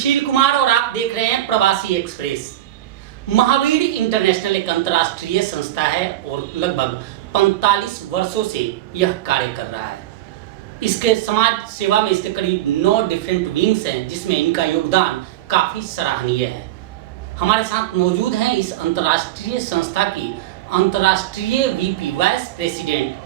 सुशील कुमार और आप देख रहे हैं प्रवासी एक्सप्रेस। महावीर इंटरनेशनल एक अंतर्राष्ट्रीय संस्था है और लगभग 45 वर्षों से यह कार्य कर रहा है। इसके समाज सेवा में इसके करीब 9 डिफरेंट विंग्स हैं, जिसमें इनका योगदान काफ़ी सराहनीय है। हमारे साथ मौजूद हैं इस अंतर्राष्ट्रीय संस्था की अंतर्राष्ट्रीय VP vice president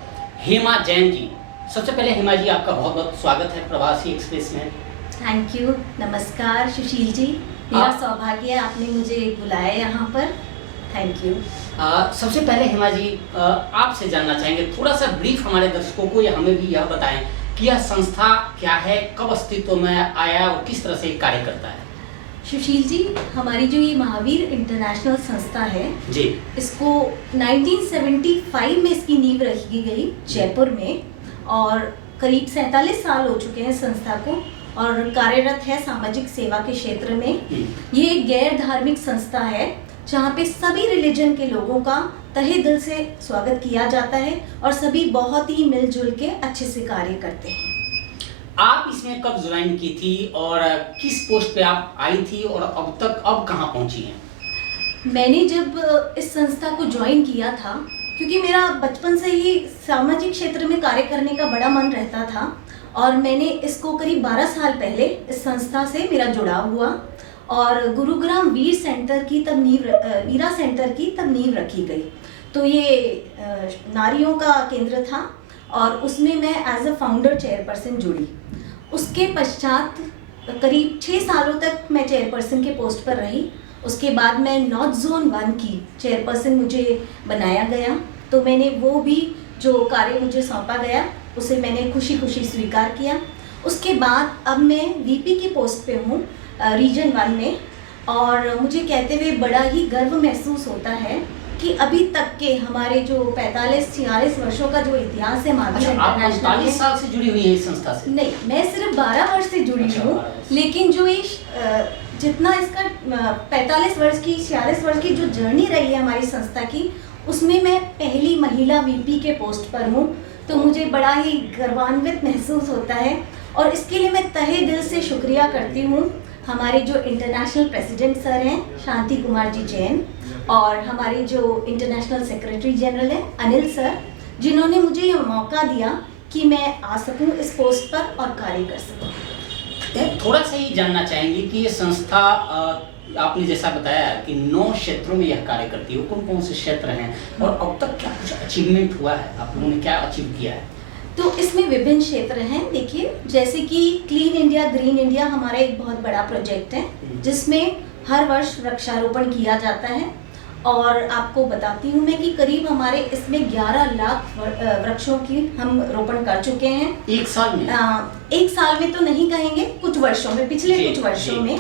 Hema Jain ji. सबसे पहले हेमा जी, आपका बहुत बहुत स्वागत है प्रवासी एक्सप्रेस में। Thank you. नमस्कार सुशील जी, मेरा सौभाग्य है आपने मुझे बुलाया यहाँ पर। Thank you. सबसे पहले हेमा जी, आपसे जानना चाहेंगे, थोड़ा सा ब्रीफ हमारे दर्शकों को या हमें भी यह बताएं कि यह संस्था क्या है, कब अस्तित्व में आया और किस तरह से कार्य करता है। सुशील जी, हमारी जो ये महावीर इंटरनेशनल संस्था है जी, इसको 1975 में इसकी नींव रखी गई जयपुर में, और करीब 47 साल हो चुके हैं संस्था को, और कार्यरत है सामाजिक सेवा के क्षेत्र में। ये एक गैर धार्मिक संस्था है जहाँ पे सभी रिलीजन के लोगों का तहे दिल से स्वागत किया जाता है और सभी बहुत ही मिलजुल के अच्छे से कार्य करते हैं। आप इसमें कब ज्वाइन की थी और किस पोस्ट पे आप आई थी और अब कहाँ पहुँची हैं? मैंने जब इस संस्था को ज्वाइन किया था, क्योंकि मेरा बचपन से ही सामाजिक क्षेत्र में कार्य करने का बड़ा मन रहता था, और मैंने इसको करीब 12 साल पहले इस संस्था से मेरा जुड़ाव हुआ और गुरुग्राम वीरा सेंटर की तब नींव रखी गई। तो ये नारियों का केंद्र था और उसमें मैं एज अ फाउंडर चेयरपर्सन जुड़ी। उसके पश्चात करीब 6 सालों तक मैं चेयरपर्सन के पोस्ट पर रही। उसके बाद मैं नॉर्थ जोन 1 की चेयरपर्सन मुझे बनाया गया, तो मैंने वो भी जो कार्य मुझे सौंपा गया उसे मैंने खुशी खुशी स्वीकार किया। उसके बाद अब मैं वीपी की पोस्ट पे हूँ रीजन 1 में, और मुझे कहते हुए बड़ा ही गर्व महसूस होता है कि अभी तक के हमारे जो 45-46 वर्षों का जो इतिहास है महावीर इंटरनेशनल, 45 साल से जुड़ी हुई है इस संस्था से? नहीं, मैं सिर्फ 12 वर्ष से जुड़ी हूँ, लेकिन जो ये जितना इसका 45 वर्ष की 46 वर्ष की जो जर्नी रही है हमारी संस्था की, उसमें मैं पहली महिला वीपी के पोस्ट पर हूँ। तो मुझे बड़ा ही गर्वान्वित महसूस होता है, और इसके लिए मैं तहे दिल से शुक्रिया करती हूँ हमारे जो इंटरनेशनल प्रेसिडेंट सर हैं शांति कुमार जी जैन, और हमारे जो इंटरनेशनल सेक्रेटरी जनरल हैं अनिल सर, जिन्होंने मुझे ये मौका दिया कि मैं आ सकूं इस पोस्ट पर और कार्य कर सकूं। थोड़ा सा ही जानना चाहेंगे कि ये संस्था, आपने जैसा बताया कि 9 क्षेत्रों में यह कार्य करती है, कौन कौन से क्षेत्र हैं और अब तक क्या कुछ अचीवमेंट हुआ है, आप लोगों ने क्या अचीव किया है? तो इसमें विभिन्न क्षेत्र हैं। देखिए, जैसे कि क्लीन इंडिया ग्रीन इंडिया हमारा एक बहुत बड़ा प्रोजेक्ट है, जिसमें हर वर्ष वृक्षारोपण किया जाता है, और आपको बताती हूँ मैं कि करीब हमारे इसमें 11 लाख वृक्षों की हम रोपण कर चुके हैं। एक साल में? एक साल में तो नहीं कहेंगे, कुछ वर्षों में, पिछले कुछ वर्षों में।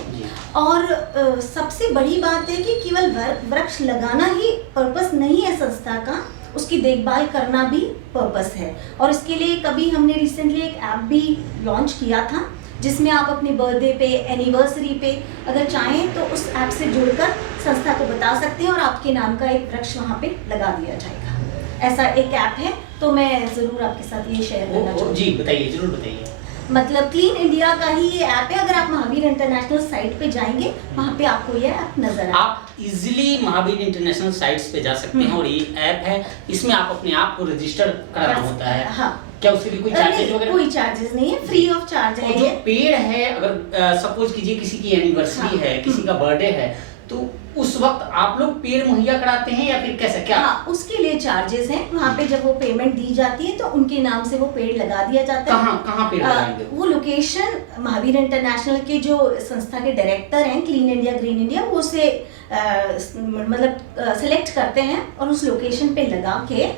और सबसे बड़ी बात है कि केवल वृक्ष लगाना ही पर्पस नहीं है संस्था का, उसकी देखभाल करना भी पर्पस है। और इसके लिए कभी हमने रिसेंटली एक ऐप भी लॉन्च किया था, जिसमें आप अपने बर्थडे पे, एनिवर्सरी पे अगर चाहें तो उस ऐप से जुड़कर संस्था को बता सकते हैं और आपके नाम का एक वृक्ष वहाँ पे लगा दिया जाएगा। ऐसा एक ऐप है, तो मैं ज़रूर आपके साथ ये शेयर करना चाहूँगी। जी बताइए, जरूर बताइए। मतलब क्लीन इंडिया का ही ये ऐप है। अगर आप महावीर इंटरनेशनल साइट पे जाएंगे, वहाँ पे आपको ये ऐप नजर आएगा। आप इजीली महावीर इंटरनेशनल साइट्स पे जा सकते हैं, और ये ऐप है, इसमें आप अपने आप को रजिस्टर कराना होता है। हाँ। क्या उसके लिए कोई चार्जेस वगैरह? कोई चार्जेस नहीं है, फ्री ऑफ चार्ज है। जो पेड़ है, अगर सपोज कीजिए किसी की एनिवर्सरी है, किसी का बर्थडे है, तो उस वक्त आप लोग पेड़ मुहैया कराते हैं या फिर कैसे, क्या? हाँ, उसके लिए चार्जेस हैं। वहाँ पे जब वो पेमेंट दी जाती है तो उनके नाम से वो पेड़ लगा दिया जाता है। कहाँ पेड़ लगाएंगे? वो लोकेशन महावीर इंटरनेशनल के जो संस्था के डायरेक्टर हैं क्लीन इंडिया ग्रीन इंडिया, वो उसे मतलब सिलेक्ट करते हैं और उस लोकेशन पे लगा के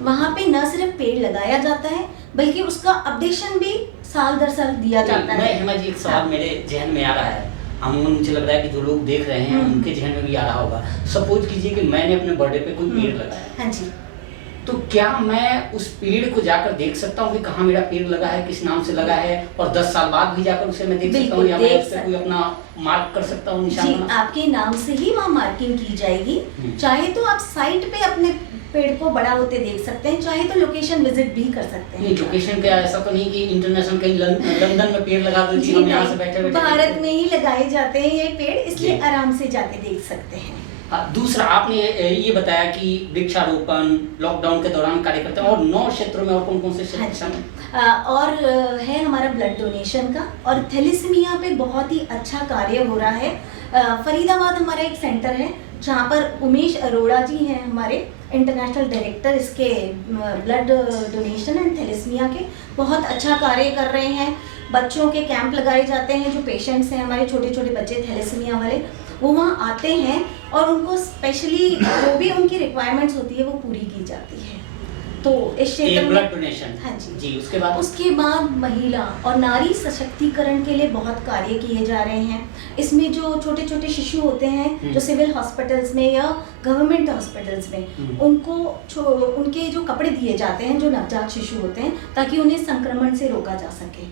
वहाँ पे न सिर्फ पेड़ लगाया जाता है, बल्कि उसका अपडेशन भी साल दर साल दिया जाता है। हेमा जी, एक सवाल मेरे जहन में आ रहा है, मुझे लग रहा है कि जो लोग देख रहे हैं उनके जहन में भी आ रहा होगा। सपोज कीजिए कि मैंने अपने बर्थडे पे कोई पेड़ लगाया। हाँ जी। तो क्या मैं उस पेड़ को जाकर देख सकता हूँ कि कहाँ मेरा पेड़ लगा है, किस नाम से लगा है, और 10 साल बाद भी जाकर उसे मैं देख सकता हूँ, या मैं उससे कोई अपना मार्क कर सकता हूँ, निशान? जी, आपके नाम से ही वहाँ मार्किंग की जाएगी। चाहे तो आप साइट पे अपने पेड़ को बड़ा होते देख सकते हैं, चाहे तो लोकेशन विजिट भी कर सकते हैं। नहीं, लोकेशन क्या, ऐसा तो नहीं कि इंटरनेशनल कहीं लंदन में पेड़ लगा देती हम यहाँ से बैठे बैठे भारत में ही लगाए जाते हैं ये पेड़, इसलिए जी। आराम से जाके देख सकते हैं। दूसरा आपने ये बताया कि वृक्षारोपण लॉकडाउन के दौरान कार्य करते हैं, और 9 क्षेत्रों में और कौन कौन से क्षेत्र शामिल? और है हमारा ब्लड डोनेशन का, और थैलेसीमिया पे बहुत ही अच्छा कार्य हो रहा है। फरीदाबाद हमारा एक सेंटर है जहाँ पर उमेश अरोड़ा जी हैं हमारे इंटरनेशनल डायरेक्टर इसके ब्लड डोनेशन एंड थैलेसीमिया के, बहुत अच्छा कार्य कर रहे हैं। बच्चों के कैंप लगाए जाते हैं, जो पेशेंट्स हैं हमारे छोटे छोटे बच्चे थैलेसीमिया वाले, वो वहाँ आते हैं और उनको स्पेशली जो भी उनकी रिक्वायरमेंट्स होती है वो पूरी की जाती है। तो इस क्षेत्र में ब्लड डोनेशन, हाँ जी जी, उसके बाद महिला और नारी सशक्तिकरण के लिए बहुत कार्य किए जा रहे हैं। इसमें जो छोटे छोटे शिशु होते हैं जो सिविल हॉस्पिटल्स में या गवर्नमेंट हॉस्पिटल्स में, उनको उनके जो कपड़े दिए जाते हैं जो नवजात शिशु होते हैं, ताकि उन्हें संक्रमण से रोका जा सके।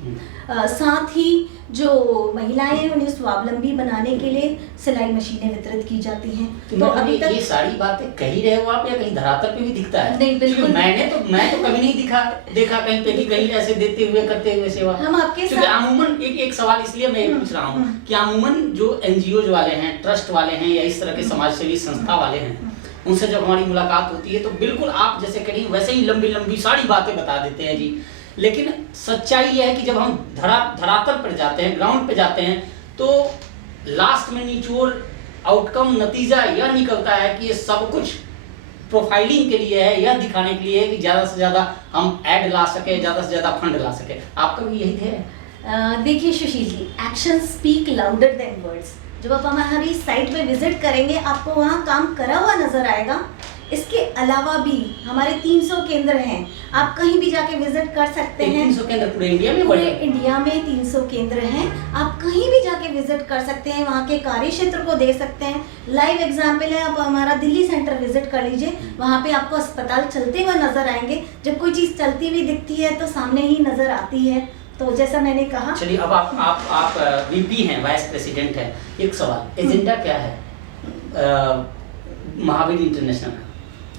साथ ही जो महिलाएं हैं उन्हें स्वावलंबी बनाने के लिए सिलाई मशीनें वितरित की जाती हैं। तो अभी तक ये सारी बातें कही रहे हो आप, या कहीं धरातल पे भी दिखता है? नहीं, बिल्कुल मैं तो कभी नहीं देखा कहीं पे कि कहीं ऐसे देते हुए करते हुए सेवा। हम आपके साथ अमूमन एक सवाल इसलिए मैं पूछ रहा हूँ कि अमूमन जो एनजीओ वाले हैं, ट्रस्ट वाले हैं, या इस तरह के समाजसेवी संस्था वाले हैं, उनसे जब हमारी मुलाकात होती है तो बिल्कुल आप जैसे कह रही वैसे ही लंबी लंबी सारी बातें बता देते हैं जी। लेकिन सच्चाई यह है कि जब हम धरातल पर जाते हैं, ग्राउंड पे जाते हैं, तो लास्ट में निचोड़ आउटकम नतीजा यह निकलता है कि ये सब कुछ प्रोफाइलिंग के लिए है, यह दिखाने के लिए है कि ज़्यादा से ज़्यादा हम ऐड ला सके, ज़्यादा से ज़्यादा फंड ला सके। आपका भी यही थे? देखिए Sushil ji, action speak louder than words. जब आप हमारी साइट पे विजिट करेंगे आपको वहाँ काम करा हुआ नजर आएगा। इसके अलावा भी हमारे 300 केंद्र हैं, आप कहीं भी जाके विजिट कर सकते हैं। 300 केंद्र पूरे इंडिया में? पूरे इंडिया में 300 केंद्र हैं, आप कहीं भी जाके विजिट कर सकते हैं, वहाँ के कार्य क्षेत्र को देख सकते हैं। लाइव एग्जाम्पल है, आप हमारा दिल्ली सेंटर विजिट कर लीजिए, वहाँ पे आपको अस्पताल चलते हुए नजर आएंगे। जब कोई चीज़ चलती हुई दिखती है तो सामने ही नजर आती है। तो जैसा मैंने कहा, चलिए अब आप वीपी हैं, वाइस प्रेसिडेंट हैं, एक सवाल, एजेंडा क्या है महावीर इंटरनेशनल का?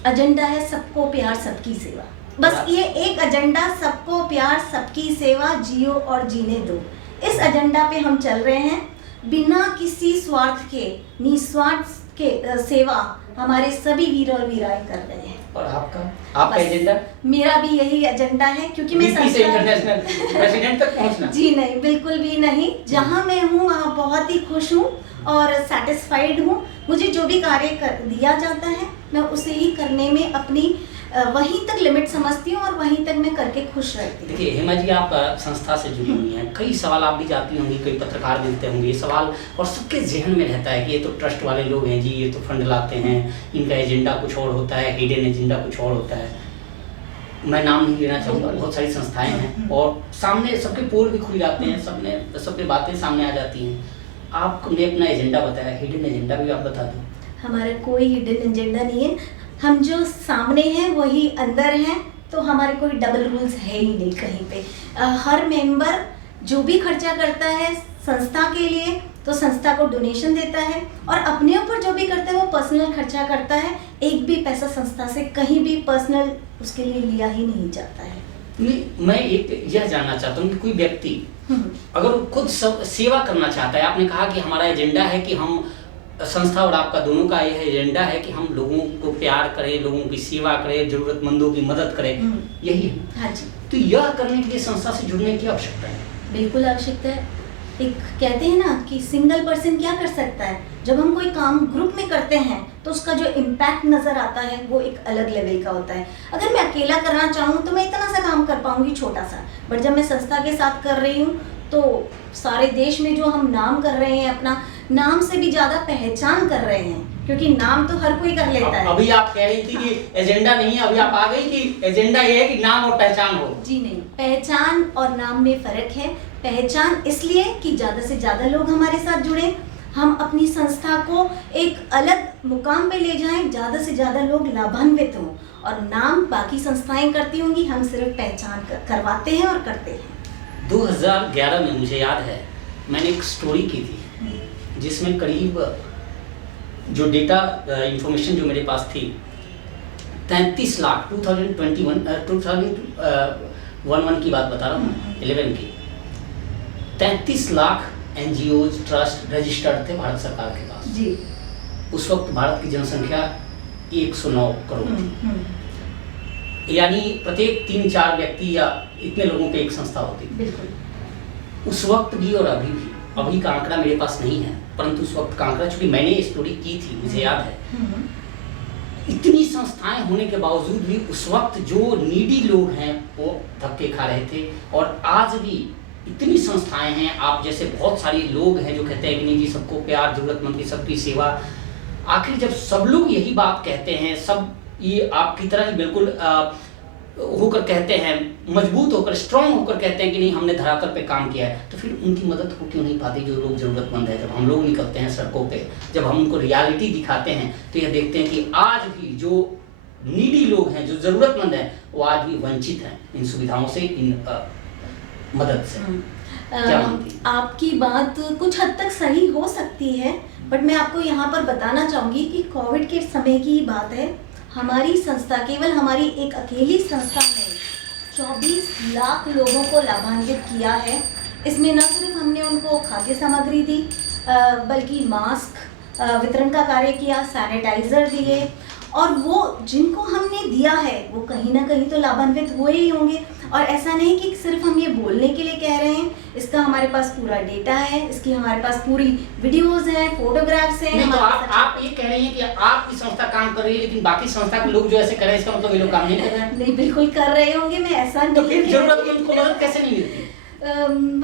एजेंडा है सबको प्यार सबकी सेवा। बस ये एक एजेंडा, सबको प्यार सबकी सेवा, जियो और जीने दो। इस एजेंडा पे हम चल रहे हैं, बिना किसी स्वार्थ के, निस्वार्थ के सेवा हमारे सभी वीर और वीराएं कर रहे हैं। और आपका एजेंडा? मेरा भी यही एजेंडा है, क्योंकि मैं इंटरनेशनल प्रेसिडेंट तक पहुंचना? जी नहीं, बिल्कुल भी नहीं। जहाँ मैं हूँ वहाँ बहुत ही खुश हूँ और सेटिस्फाइड हूँ। मुझे जो भी कार्य दिया जाता है मैं उसे ही करने में अपनी वहीं तक लिमिट समझती हूँ और वहीं तक मैं करके खुश रहती हूँ। देखिए हेमा जी, आप संस्था से जुड़ी हुई हैं, कई सवाल आप भी जाती होंगी, कई पत्रकार मिलते होंगे, ये सवाल और सबके जहन में रहता है कि ये तो ट्रस्ट वाले लोग हैं जी, ये तो फंड लाते हैं, इनका एजेंडा कुछ और होता है, हिडन एजेंडा कुछ और होता है। मैं नाम नहीं लेना चाहूँगा, बहुत सारी संस्थाएं हैं और सामने सबके पोल भी खुल जाते हैं, सबके बातें सामने आ जाती हैं। आपने अपना एजेंडा बताया, हिडन एजेंडा भी आप बता दें। हमारा कोई हिडन एजेंडा नहीं है, हम जो सामने हैं वही अंदर हैं, तो हमारे कोई डबल रूल्स है ही नहीं कहीं पे। हर मेंबर जो भी खर्चा करता है संस्था के लिए तो संस्था को डोनेशन देता है, और अपने ऊपर जो भी करता है वो पर्सनल खर्चा करता है। एक भी पैसा संस्था से कहीं भी पर्सनल उसके लिए लिया ही नहीं जाता है। नहीं, मैं एक यह जानना चाहता हूँ कि कोई व्यक्ति अगर वो खुद सेवा करना चाहता है, आपने कहा कि हमारा एजेंडा है कि हम संस्था और आपका दोनों का यह एजेंडा है कि हम लोगों को प्यार करें, लोगों की सेवा करें, जरूरतमंदों की मदद करें, यही है? हाँ जी। तो यह करने के लिए संस्था से जुड़ने की आवश्यकता है? बिल्कुल आवश्यकता है। एक कहते हैं ना कि सिंगल पर्सन क्या कर सकता है, जब हम कोई काम ग्रुप में करते हैं तो उसका जो इम्पैक्ट नज़र आता है वो एक अलग लेवल का होता है। अगर मैं अकेला करना चाहूँ तो मैं इतना सा काम कर पाऊँगी छोटा सा, बट जब मैं संस्था के साथ कर रही हूँ तो सारे देश में जो हम नाम कर रहे हैं, अपना नाम से भी ज़्यादा पहचान कर रहे हैं, क्योंकि नाम तो हर कोई कर लेता है। अभी आप कह रही थी कि एजेंडा नहीं है, अभी आप आ गई कि एजेंडा ये है कि नाम और पहचान हो। जी नहीं, पहचान और नाम में फ़र्क है। पहचान इसलिए कि ज़्यादा से ज़्यादा लोग हमारे साथ जुड़ें, हम अपनी संस्था को एक अलग मुकाम पे ले जाएं, ज़्यादा से ज़्यादा लोग लाभान्वित हों। और नाम बाकी संस्थाएं करती होंगी, हम सिर्फ पहचान करवाते हैं और करते हैं। 2011 में मुझे याद है मैंने एक स्टोरी की थी जिसमें करीब जो डेटा इंफॉर्मेशन जो मेरे पास थी 33 लाख 2011 की बात बता रहा हूँ, 11 की 33 लाख एनजीओज ट्रस्ट रजिस्टर्ड थे भारत सरकार के पास जी। उस वक्त भारत की जनसंख्या 109 करोड़ थी। यानी प्रत्येक 3-4 व्यक्ति या इतने लोगों पे एक संस्था होती। बिल्कुल। उस वक्त भी और अभी भी, अभी का आंकड़ा मेरे पास नहीं है, परंतु उस वक्त का आंकड़ा, चूंकि मैंने ये स्टोरी की थी, मुझे याद है, इतनी संस्थाएं होने के बावजूद भी उस वक्त जो नीडी लोग हैं वो धक्के खा रहे थे। और आज भी इतनी संस्थाएं हैं, आप जैसे बहुत सारे लोग हैं जो कहते हैं कि नहीं जी सबको प्यार, जरूरतमंद की सबकी सेवा। आखिर जब सब लोग यही बात कहते हैं, सब ये आपकी तरह ही बिल्कुल होकर कहते हैं, मजबूत होकर, स्ट्रांग होकर कहते हैं कि नहीं हमने धरातल पे काम किया है, तो फिर उनकी मदद हो क्यों नहीं पाती जो लोग जरूरतमंद है। जब हम लोग निकलते हैं सड़कों पे, जब हम उनको रियलिटी दिखाते हैं, तो यह देखते हैं कि आज भी जो नीडी लोग हैं, जो जरूरतमंद हैं, वो आज भी वंचित हैं इन सुविधाओं से, इन मदद से। क्या आपकी बात कुछ हद तक सही हो सकती है, बट मैं आपको यहाँ पर बताना चाहूँगी कि कोविड के समय की बात है। हमारी संस्था, केवल हमारी एक अकेली संस्था ने 24 लाख लोगों को लाभान्वित किया है। इसमें न सिर्फ हमने उनको खाद्य सामग्री दी, बल्कि मास्क वितरण का कार्य किया, सैनिटाइजर दिए, और वो जिनको हमने दिया है वो कहीं ना कहीं तो लाभान्वित हुए ही होंगे। और ऐसा नहीं कि सिर्फ हम ये बोलने के लिए कह रहे हैं, इसका हमारे पास पूरा डेटा है, इसकी हमारे पास पूरी वीडियोस हैं, फोटोग्राफ्स हैं। नहीं, तो आप ये कह रही हैं कि आपकी संस्था काम कर रही है, लेकिन बाकी संस्था के लोग जो ऐसे कर रहे हैं, इसका मतलब ये लोग काम नहीं कर रहे हैं? नहीं, बिल्कुल कर रहे होंगे, मैं ऐसा नहीं। तो फिर जरूरतमंद को मदद कैसे नहीं मिलती?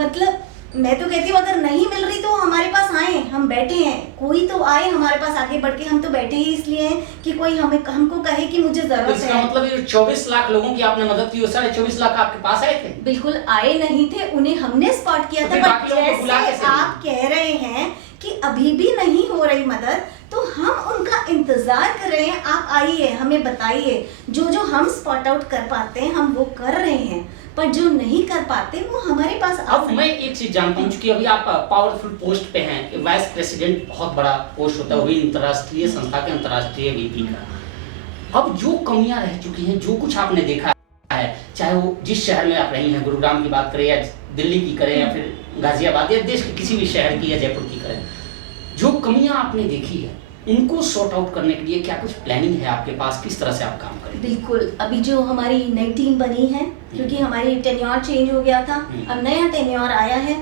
मतलब मैं तो कहती हूँ अगर नहीं मिल रही तो हमारे पास आए, हम बैठे हैं, कोई तो आए हमारे पास आगे बढ़ के। हम तो बैठे ही इसलिए हैं कि कोई हमको कहे कि मुझे जरूरत है। इसका मतलब ये 24 लाख लोगों की आपने मदद की, वो 24.5 लाख आपके पास आए थे? बिल्कुल आए नहीं थे, उन्हें हमने स्पॉट किया था। बट जैसे आप कह रहे हैं कि अभी भी नहीं हो रही मदद, तो हम उनका इंतजार कर रहे हैं। आप आइए, हमें बताइए, जो जो हम स्पॉट आउट कर पाते हैं हम वो कर रहे हैं, पर जो नहीं कर पाते वो हमारे पास अब मैं एक चीज जानता हूँ, क्योंकि अभी आप पावरफुल पोस्ट पे हैं, वाइस प्रेसिडेंट बहुत बड़ा पोस्ट होता है, वो भी अंतर्राष्ट्रीय संस्था के अंतर्राष्ट्रीय वीपी का। अब जो कमियां रह चुकी हैं, जो कुछ आपने देखा है, चाहे वो जिस शहर में आप रही हैं, गुरुग्राम की बात करें या दिल्ली की करें या फिर गाजियाबाद या देश के किसी भी शहर की या जयपुर की करें, जो कमियां आपने देखी है उनको सॉर्ट आउट करने के लिए क्या कुछ प्लानिंग है आपके पास? किस तरह से आप काम करें? बिल्कुल, अभी जो हमारी नई टीम बनी है, क्योंकि हमारी टेन्योर चेंज हो गया था, अब नया टेन्योर आया है।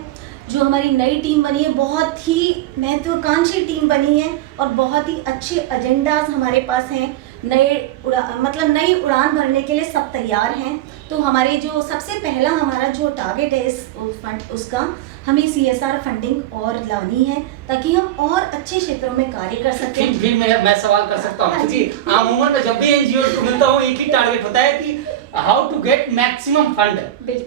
जो हमारी नई टीम बनी है बहुत ही महत्वाकांक्षी टीम बनी है और बहुत ही अच्छे एजेंडाज हमारे पास हैं। नई उड़ान भरने के लिए सब तैयार हैं। तो हमारे जो सबसे पहला हमारा जो टारगेट है उसका हमें CSR फंडिंग और लानी है, ताकि हम और अच्छे क्षेत्रों में कार्य कर सकें। फिर मैं सवाल कर सकता हूँ, क्योंकि अमूमन जब भी एनजीओ को मिलता हूँ एक ही टारगेट होता है कि how to get maximum fund.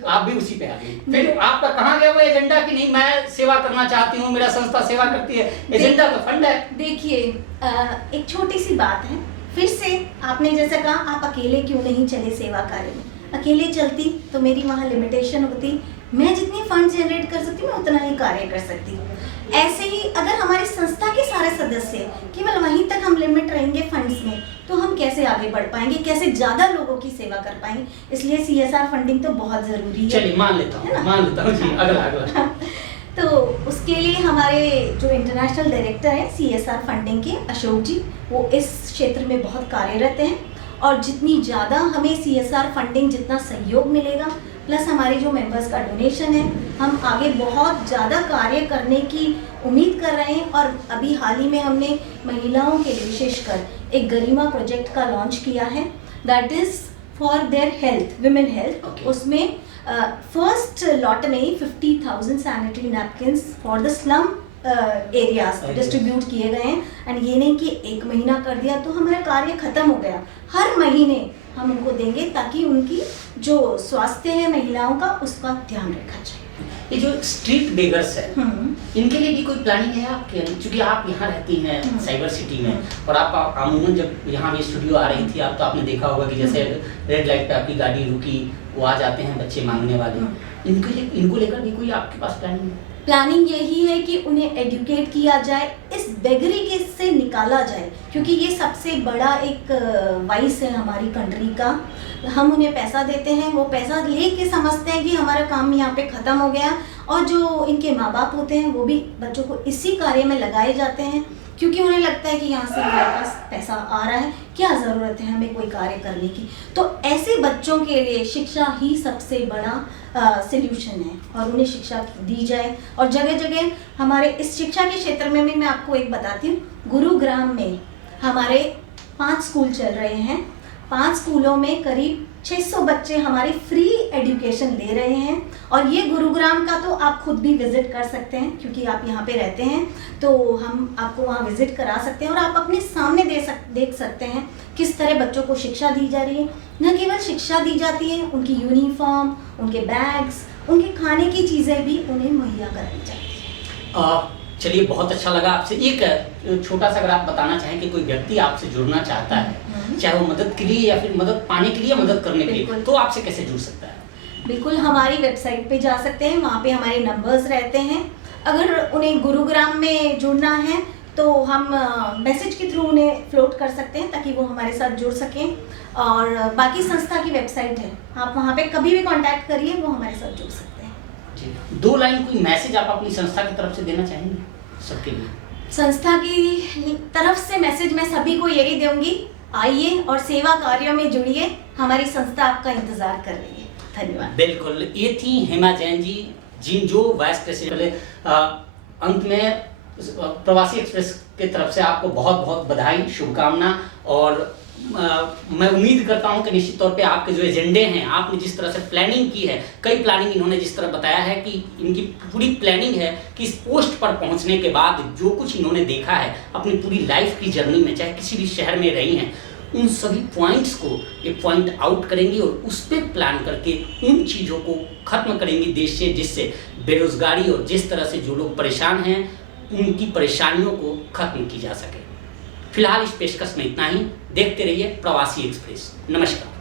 आप भी उसी पे आ गए, फिर आपका कहाँ गया वो एजेंडा कि नहीं मैं सेवा करना चाहती हूँ, मेरा संस्था सेवा करती है, एजेंडा तो फंड है। देखिए, एक छोटी सी बात है, फिर से आपने जैसा कहा आप अकेले क्यों नहीं चले सेवा कार्य में। अकेले चलती तो मेरी वहाँ लिमिटेशन होती, मैं जितनी फंड जनरेट कर सकती मैं उतना ही कार्य कर सकती। ऐसे ही अगर हमारी संस्था के सारे सदस्य केवल वहीं तक हम लिमिट रहेंगे फंड्स में, तो हम कैसे आगे बढ़ पाएंगे, कैसे ज़्यादा लोगों की सेवा कर पाएंगे। इसलिए CSR फंडिंग तो बहुत ज़रूरी है। चलिए मान लेता हूँ जी, अगला तो उसके लिए हमारे जो इंटरनेशनल डायरेक्टर हैं CSR फंडिंग के, अशोक जी, वो इस क्षेत्र में बहुत कार्यरत हैं। और जितनी ज़्यादा हमें CSR फंडिंग, जितना सहयोग मिलेगा, प्लस हमारे जो मेंबर्स का डोनेशन है, हम आगे बहुत ज़्यादा कार्य करने की उम्मीद कर रहे हैं। और अभी हाल ही में हमने महिलाओं के लिए विशेषकर एक गरिमा प्रोजेक्ट का लॉन्च किया है, that is for their health, women health. उसमें फर्स्ट लॉट में ही 50,000 sanitary napkins for the slum areas distribute किए गए हैं। एंड ये नहीं कि एक महीना कर दिया तो हमारा कार्य खत्म हो गया, हर महीने हम उनको देंगे ताकि उनकी जो स्वास्थ्य है महिलाओं का, उसका ध्यान रखा जाए। ये जो स्ट्रीट बेगर्स है, इनके लिए भी कोई प्लानिंग है आपके? क्योंकि आप यहाँ रहती हैं साइबर सिटी में, और आप अमूमन जब यहाँ भी स्टूडियो आ रही थी आप, तो आपने देखा होगा कि जैसे रेड लाइट पे आपकी गाड़ी रुकी, वो आ जाते हैं बच्चे मांगने वाले, इनको लेकर भी कोई आपके पास प्लानिंग है? प्लानिंग यही है कि उन्हें एजुकेट किया जाए इस इस बेगरी के से निकाला जाए, क्योंकि ये सबसे बड़ा एक वाइस है हमारी कंट्री का। हम उन्हें पैसा देते हैं, वो पैसा लेके समझते हैं कि हमारा काम यहाँ पे ख़त्म हो गया, और जो इनके माँ बाप होते हैं वो भी बच्चों को इसी कार्य में लगाए जाते हैं, क्योंकि उन्हें लगता है कि यहाँ से हमारे पास पैसा आ रहा है, क्या ज़रूरत है हमें कोई कार्य करने की। तो ऐसे बच्चों के लिए शिक्षा ही सबसे बड़ा सल्यूशन है, और उन्हें शिक्षा दी जाए। और जगह जगह हमारे इस शिक्षा के क्षेत्र में भी मैं आपको एक बताती हूँ, गुरुग्राम में हमारे 5 स्कूल चल रहे हैं। 5 स्कूलों में करीब 600 बच्चे हमारे फ्री एजुकेशन ले रहे हैं। और ये गुरुग्राम का तो आप खुद भी विज़िट कर सकते हैं, क्योंकि आप यहाँ पे रहते हैं, तो हम आपको वहाँ विज़िट करा सकते हैं, और आप अपने सामने देख सकते हैं किस तरह बच्चों को शिक्षा दी जा रही है। न केवल शिक्षा दी जाती है, उनकी यूनिफॉर्म, उनके बैग्स, उनके खाने की चीज़ें भी उन्हें मुहैया कराई जाती है। चलिए, बहुत अच्छा लगा आपसे। एक छोटा सा अगर आप बताना चाहें कि कोई व्यक्ति आपसे जुड़ना चाहता है, चाहे वो मदद के लिए या फिर मदद पाने के लिए या मदद करने के लिए, तो आपसे कैसे जुड़ सकता है? बिल्कुल, हमारी वेबसाइट पे जा सकते हैं, वहाँ पे हमारे नंबर्स रहते हैं। अगर उन्हें गुरुग्राम में जुड़ना है तो हम मैसेज के थ्रू उन्हें फ्लोट कर सकते हैं, ताकि वो हमारे साथ जुड़ सकें। और बाकी संस्था की वेबसाइट है, आप वहाँ पे कभी भी कांटेक्ट करिए, वो हमारे साथ जुड़ सकते हैं। जी, 2 लाइन कोई मैसेज आप अपनी संस्था की तरफ से देना चाहेंगे सबके लिए? संस्था की तरफ से मैसेज मैं सभी को यही दूंगी, आइए और सेवा कार्यों में जुड़िए, हमारी संस्था आपका इंतजार कर रही है। धन्यवाद। बिल्कुल, ये थी हेमा जैन जी, जो वाइस प्रेसिडेंट। अंत में प्रवासी एक्सप्रेस की तरफ से आपको बहुत बहुत बधाई, शुभकामना। और मैं उम्मीद करता हूं कि निश्चित तौर पे आपके जो एजेंडे हैं, आपने जिस तरह से प्लानिंग की है, कई प्लानिंग इन्होंने जिस तरह बताया है कि इनकी पूरी प्लानिंग है कि इस पोस्ट पर पहुंचने के बाद जो कुछ इन्होंने देखा है अपनी पूरी लाइफ की जर्नी में, चाहे किसी भी शहर में रही हैं, उन सभी पॉइंट्स को ये पॉइंट आउट करेंगी और उस पर प्लान करके उन चीज़ों को खत्म करेंगी देश से, जिससे बेरोजगारी और जिस तरह से जो लोग परेशान हैं उनकी परेशानियों को खत्म की जा सके। फिलहाल इस पेशकश में इतना ही। देखते रहिए प्रवासी एक्सप्रेस। नमस्कार।